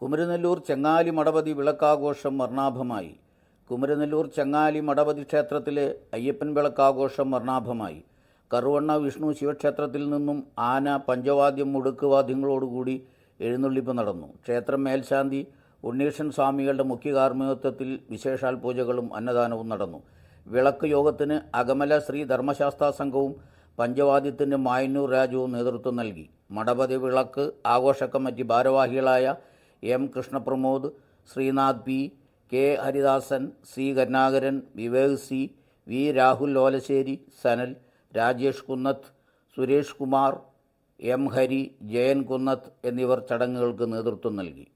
കുമരനെല്ലൂർ ചെങ്ങാലി മടവതി വിളക്കാഘോഷം വർണ്ണാഭമായി. കുമരനെല്ലൂർ ചെങ്ങാലി മടവതി ക്ഷേത്രത്തിലെ അയ്യപ്പൻ വിളക്കാഘോഷം വർണ്ണാഭമായി. കറുവണ്ണ വിഷ്ണു ശിവക്ഷേത്രത്തിൽ നിന്നും ആന പഞ്ചവാദ്യം മുടുക്കുവാദ്യങ്ങളോടുകൂടി എഴുന്നള്ളിപ്പ് നടന്നു. ക്ഷേത്രം മേൽശാന്തി ഉണ്ണീഷൻ സ്വാമികളുടെ മുഖ്യ കാർമ്മികത്വത്തിൽ വിശേഷാൽ പൂജകളും അന്നദാനവും നടന്നു. വിളക്ക് യോഗത്തിന് അകമല ശ്രീ ധർമ്മശാസ്ത്ര സംഘവും പഞ്ചവാദ്യത്തിന് മായന്നൂർ രാജുവും നേതൃത്വം നൽകി. മടവതി വിളക്ക് ആഘോഷ കമ്മിറ്റി ഭാരവാഹികളായ M കൃഷ്ണപ്രമോദ്, Sreenath P, K Haridasan, C Karunakaran, Vivek C, V Rahul Olassery, Sanal, Rajesh കുന്നത്ത്, സുരേഷ് കുമാർ, എം ഹരി, ജയൻ കുന്നത്ത് എന്നിവർ ചടങ്ങുകൾക്ക് നേതൃത്വം നൽകി.